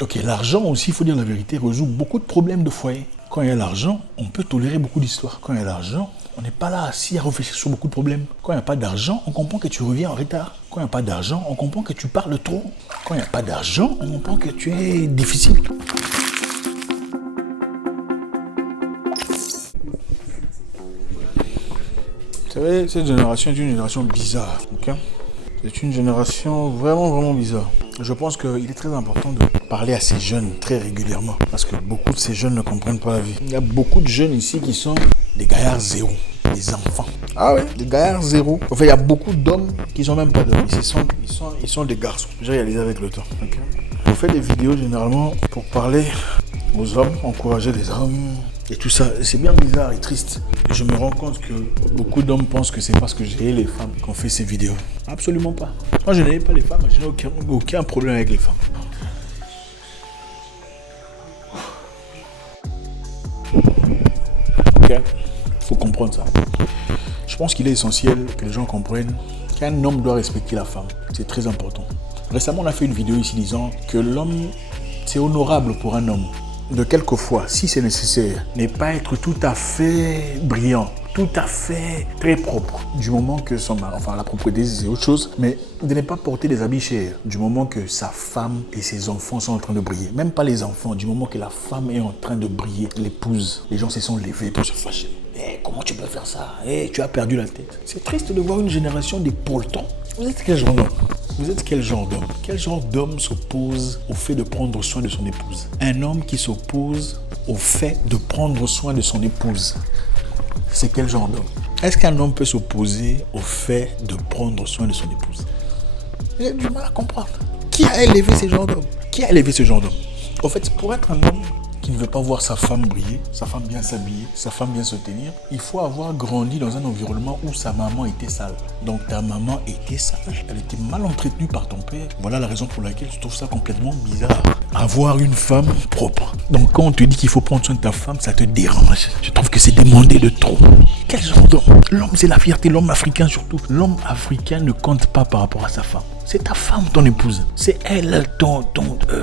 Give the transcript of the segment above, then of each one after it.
Ok, l'argent aussi, il faut dire la vérité, résout beaucoup de problèmes de foyer. Quand il y a l'argent, on peut tolérer beaucoup d'histoires. Quand il y a l'argent, on n'est pas là assis à réfléchir sur beaucoup de problèmes. Quand il n'y a pas d'argent, on comprend que tu reviens en retard. Quand il n'y a pas d'argent, on comprend que tu parles trop. Quand il n'y a pas d'argent, on comprend que tu es difficile. Vous savez, cette génération est une génération bizarre. Okay? C'est une génération vraiment bizarre. Je pense qu'il est très important de parler à ces jeunes très régulièrement. Parce que beaucoup de ces jeunes ne comprennent pas la vie. Il y a beaucoup de jeunes ici qui sont des gaillards zéro. Des enfants. Ah ouais, des gaillards zéro. En fait, il y a beaucoup d'hommes qui sont même pas d'hommes. Ils sont des garçons. J'ai réalisé avec le temps. Okay? On fait des vidéos généralement pour parler aux hommes, encourager les hommes. Et tout ça, c'est bien bizarre et triste. Et je me rends compte que beaucoup d'hommes pensent que c'est parce que j'ai les femmes qu'on fait ces vidéos. Absolument pas. Moi, je n'ai pas les femmes, je n'ai aucun problème avec les femmes. Ok, faut comprendre ça. Je pense qu'il est essentiel que les gens comprennent qu'un homme doit respecter la femme. C'est très important. Récemment, on a fait une vidéo ici disant que l'homme, c'est honorable pour un homme de quelquefois, si c'est nécessaire, n'est pas être tout à fait brillant, tout à fait très propre, du moment que son mari, enfin la propreté c'est autre chose, mais de ne pas porter des habits chers, du moment que sa femme et ses enfants sont en train de briller, même pas les enfants, du moment que la femme est en train de briller, l'épouse, les gens se sont levés pour se fâcher. Comment tu peux faire ça? Tu as perdu la tête. C'est triste de voir une génération des poletons. Vous êtes quel genre d'homme? Vous êtes quel genre d'homme? Quel genre d'homme s'oppose au fait de prendre soin de son épouse? Un homme qui s'oppose au fait de prendre soin de son épouse. C'est quel genre d'homme? Est-ce qu'un homme peut s'opposer au fait de prendre soin de son épouse? J'ai du mal à comprendre. Qui a élevé ce genre d'homme? Qui a élevé ce genre d'homme? En fait, pour être un homme qui ne veut pas voir sa femme briller, sa femme bien s'habiller, sa femme bien se tenir, il faut avoir grandi dans un environnement où sa maman était sale. Donc ta maman était sale, elle était mal entretenue par ton père. Voilà la raison pour laquelle je trouve ça complètement bizarre. Avoir une femme propre. Donc quand on te dit qu'il faut prendre soin de ta femme, ça te dérange. Je trouve que c'est demander de trop. Quel genre d'homme? L'homme, c'est la fierté, l'homme africain surtout. L'homme africain ne compte pas par rapport à sa femme. C'est ta femme, ton épouse. C'est elle,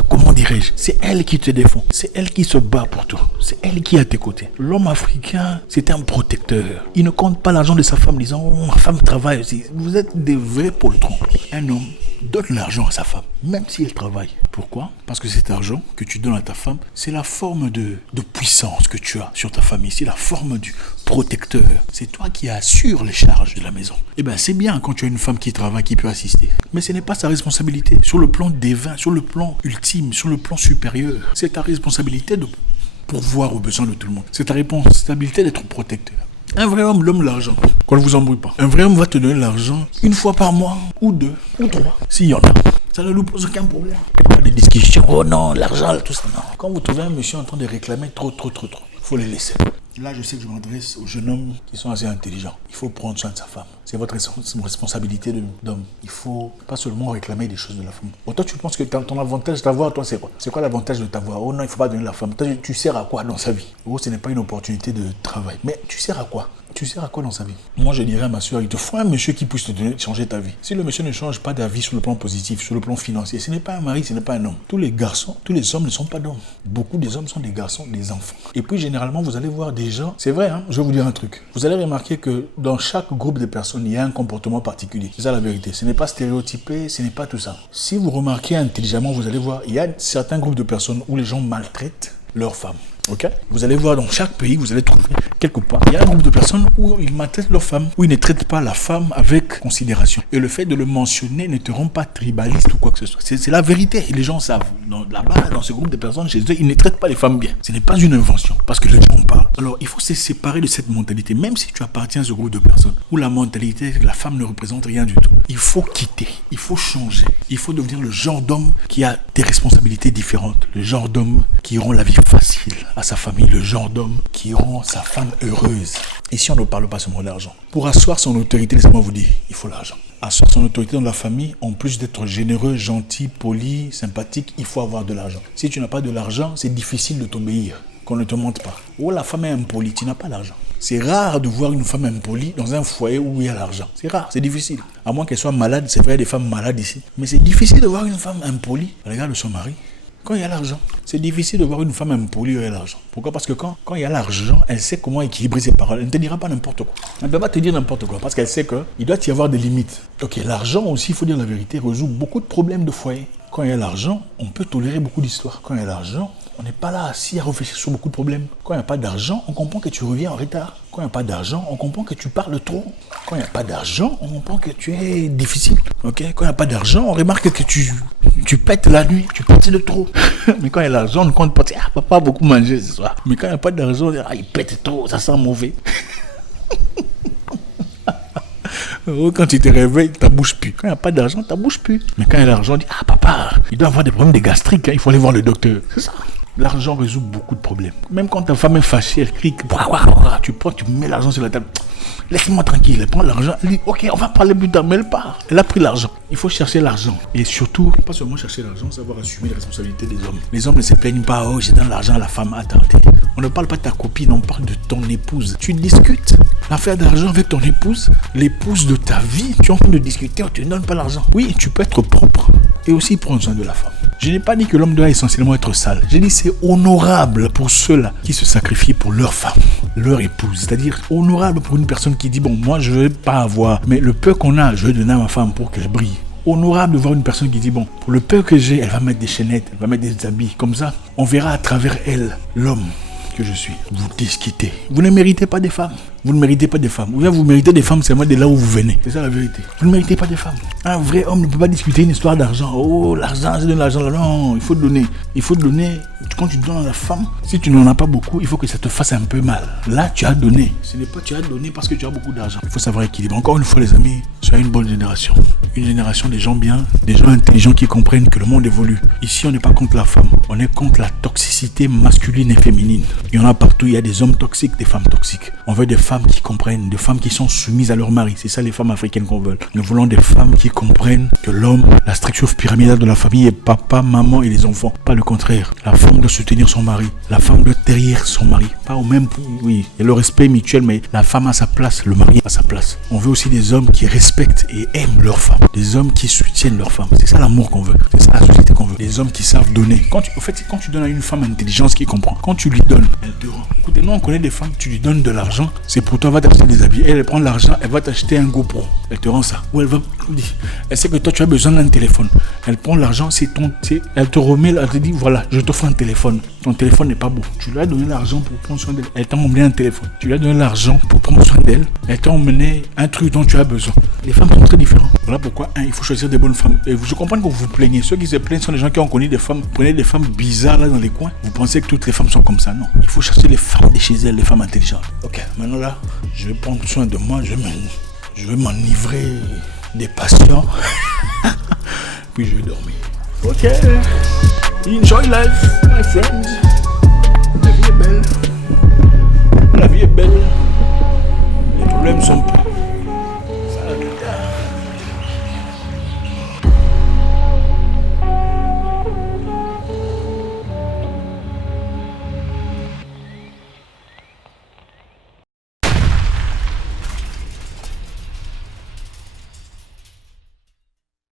comment dirais-je? C'est elle qui te défend. C'est elle qui se bat pour toi. C'est elle qui est à tes côtés. L'homme africain, c'est un protecteur. Il ne compte pas l'argent de sa femme disant, oh, ma femme travaille aussi. Vous êtes des vrais poletrons. Un homme donne l'argent à sa femme, même si elle travaille. Pourquoi? Parce que cet argent que tu donnes à ta femme, c'est la forme de puissance que tu as sur ta famille. C'est la forme du protecteur. C'est toi qui assures les charges de la maison. Eh bien, c'est bien quand tu as une femme qui travaille, qui peut assister. Mais ce n'est pas sa responsabilité. Sur le plan divin, sur le plan ultime, sur le plan supérieur, c'est ta responsabilité de pourvoir aux besoins de tout le monde. C'est ta responsabilité d'être protecteur. Un vrai homme, l'homme, l'argent. Qu'on ne vous embrouille pas. Un vrai homme va te donner l'argent une fois par mois, ou deux, ou trois, s'il y en a. Ça ne nous pose aucun problème. Pas de discussion, oh non, l'argent, tout ça, non. Quand vous trouvez un monsieur en train de réclamer trop, il faut le laisser. Là, je sais que je m'adresse aux jeunes hommes qui sont assez intelligents. Il faut prendre soin de sa femme. C'est votre responsabilité d'homme. Il ne faut pas seulement réclamer des choses de la femme. Toi, tu penses que ton avantage de t'avoir, toi, c'est quoi? C'est quoi l'avantage de t'avoir? Oh non, il ne faut pas donner la femme. Toi, tu sers à quoi dans sa vie? Oh, ce n'est pas une opportunité de travail. Mais tu sers à quoi? Tu sers à quoi dans sa vie? Moi, je dirais à ma soeur, il te faut un monsieur qui puisse te donner, changer ta vie. Si le monsieur ne change pas d'avis sur le plan positif, sur le plan financier, ce n'est pas un mari, ce n'est pas un homme. Tous les garçons, tous les hommes ne sont pas d'hommes. Beaucoup des hommes sont des garçons, des enfants. Et puis, généralement, vous allez voir des gens, c'est vrai, hein, je vais vous dire un truc. Vous allez remarquer que dans chaque groupe de personnes, il y a un comportement particulier. C'est ça la vérité. Ce n'est pas stéréotypé, ce n'est pas tout ça. Si vous remarquez intelligemment, vous allez voir, il y a certains groupes de personnes où les gens maltraitent leurs femmes. Ok? Vous allez voir dans chaque pays, vous allez trouver quelque part, il y a un groupe de personnes où ils maltraitent leur femme, où ils ne traitent pas la femme avec considération. Et le fait de le mentionner ne te rend pas tribaliste ou quoi que ce soit. C'est la vérité. Et les gens savent. Là-bas, dans ce groupe de personnes, chez eux, ils ne traitent pas les femmes bien. Ce n'est pas une invention, parce que les gens en parlent. Alors, il faut se séparer de cette mentalité, même si tu appartiens à ce groupe de personnes, où la mentalité, la femme ne représente rien du tout. Il faut quitter, il faut changer. Il faut devenir le genre d'homme qui a des responsabilités différentes. Le genre d'homme qui rend la vie facile à sa famille, le genre d'homme qui rend sa femme heureuse. Ici, on ne parle pas seulement d'argent. Pour asseoir son autorité, laissez-moi vous dire, il faut l'argent. Asseoir son autorité dans la famille, en plus d'être généreux, gentil, poli, sympathique, il faut avoir de l'argent. Si tu n'as pas de l'argent, c'est difficile de t'obéir, qu'on ne te montre pas. Oh, la femme est impolie, tu n'as pas d'argent. C'est rare de voir une femme impolie dans un foyer où il y a l'argent. C'est rare, c'est difficile. À moins qu'elle soit malade, c'est vrai, il y a des femmes malades ici. Mais c'est difficile de voir une femme impolie à l'égard de son mari. Quand il y a l'argent, c'est difficile de voir une femme impolie où il y a l'argent. Pourquoi? Parce que quand il y a l'argent, elle sait comment équilibrer ses paroles. Elle ne te dira pas n'importe quoi. Elle ne peut pas te dire n'importe quoi parce qu'elle sait qu'il doit y avoir des limites. Ok, l'argent aussi, il faut dire la vérité, résout beaucoup de problèmes de foyer. Quand il y a l'argent, on peut tolérer beaucoup d'histoires. Quand il y a l'argent, on n'est pas là assis à réfléchir sur beaucoup de problèmes. Quand il n'y a pas d'argent, on comprend que tu reviens en retard. Quand il n'y a pas d'argent, on comprend que tu parles trop. Quand il n'y a pas d'argent, on comprend que tu es difficile. Ok? Quand il n'y a pas d'argent, on remarque que tu pètes la nuit, tu pètes de trop. Mais quand il y a l'argent, on compte pas. Ah, papa a beaucoup mangé ce soir. Mais quand il n'y a pas d'argent, on dit, ah, il pète trop, ça sent mauvais. Quand tu te réveilles, ta bouche pue. Quand il n'y a pas d'argent, ta bouche pue. Mais quand il y a l'argent, on dit, ah papa, il doit avoir des problèmes de gastrique, hein, il faut aller voir le docteur. C'est ça. L'argent résout beaucoup de problèmes. Même quand ta femme est fâchée, elle crie, tu prends, tu mets l'argent sur la table. Laisse-moi tranquille, elle prend l'argent, elle dit, ok, on va parler plus tard, mais elle part. Elle a pris l'argent. Il faut chercher l'argent. Et surtout, pas seulement chercher l'argent, savoir assumer les responsabilités des hommes. Les hommes ne se plaignent pas, oh, j'ai donné l'argent à la femme. Attends, on ne parle pas de ta copine, on parle de ton épouse. Tu discutes l'affaire d'argent avec ton épouse, l'épouse de ta vie. Tu es en train de discuter, on ne te donne pas l'argent. Oui, tu peux être propre et aussi prendre soin de la femme. Je n'ai pas dit que l'homme doit essentiellement être sale. J'ai dit c'est honorable pour ceux-là qui se sacrifient pour leur femme, leur épouse. C'est-à-dire honorable pour une personne qui dit, bon, moi je ne vais pas avoir, mais le peu qu'on a, je vais donner à ma femme pour qu'elle brille. Honorable de voir une personne qui dit, bon, pour le peu que j'ai, elle va mettre des chaînettes, elle va mettre des habits. Comme ça, on verra à travers elle l'homme que je suis. Vous discutez. Vous ne méritez pas des femmes. Vous ne méritez pas des femmes. Vous méritez des femmes seulement de là où vous venez. C'est ça la vérité. Vous ne méritez pas des femmes. Un vrai homme ne peut pas discuter une histoire d'argent. Oh, l'argent, je donne l'argent. Non, il faut donner. Il faut donner. Quand tu donnes à la femme, si tu n'en as pas beaucoup, il faut que ça te fasse un peu mal. Là, tu as donné. Ce n'est pas tu as donné parce que tu as beaucoup d'argent. Il faut savoir équilibrer. Encore une fois, les amis, soyez une bonne génération. Une génération des gens bien, des gens intelligents qui comprennent que le monde évolue. Ici, on n'est pas contre la femme. On est contre la toxicité masculine et féminine. Il y en a partout. Il y a des hommes toxiques, des femmes toxiques. On veut des femmes qui comprennent, des femmes qui sont soumises à leur mari. C'est ça les femmes africaines qu'on veut. Nous voulons des femmes qui comprennent que l'homme, la structure pyramidale de la famille est papa, maman et les enfants. Pas le contraire. La femme doit soutenir son mari. La femme doit derrière son mari. Pas au même point. Oui, il y a le respect mutuel, mais la femme a sa place, le mari a sa place. On veut aussi des hommes qui respectent et aiment leur femme. Des hommes qui soutiennent leur femme. C'est ça l'amour qu'on veut. C'est ça la société qu'on veut. Des hommes qui savent donner. Quand tu donnes à une femme intelligence qui comprend, quand tu lui donnes, elle te rend. Écoutez, nous on connaît des femmes, tu lui donnes de l'argent, c'est pour toi, elle va t'acheter des habits. Elle prend l'argent, elle va t'acheter un GoPro. Elle te rend ça. Ou elle sait que toi tu as besoin d'un téléphone. Elle prend l'argent, elle te remet, elle te dit voilà, je t'offre un téléphone. Ton téléphone n'est pas beau. Tu lui as donné l'argent pour prendre soin d'elle. Elle t'a emmené un téléphone. Tu lui as donné l'argent pour prendre soin d'elle. Elle t'a emmené un truc dont tu as besoin. Les femmes sont très différentes. Voilà pourquoi il faut choisir des bonnes femmes. Et je comprends que vous vous plaignez. Ceux qui se plaignent sont des gens qui ont connu des femmes. Prenez des femmes bizarres là dans les coins. Vous pensez que toutes les femmes sont comme ça? Non. Il faut chercher les femmes de chez elles, les femmes intelligentes. Ok, maintenant là, je vais prendre soin de moi. Je vais m'enivrer des passions. Puis je vais dormir. Ok. Enjoy life, my friend. La vie est belle. La vie est belle.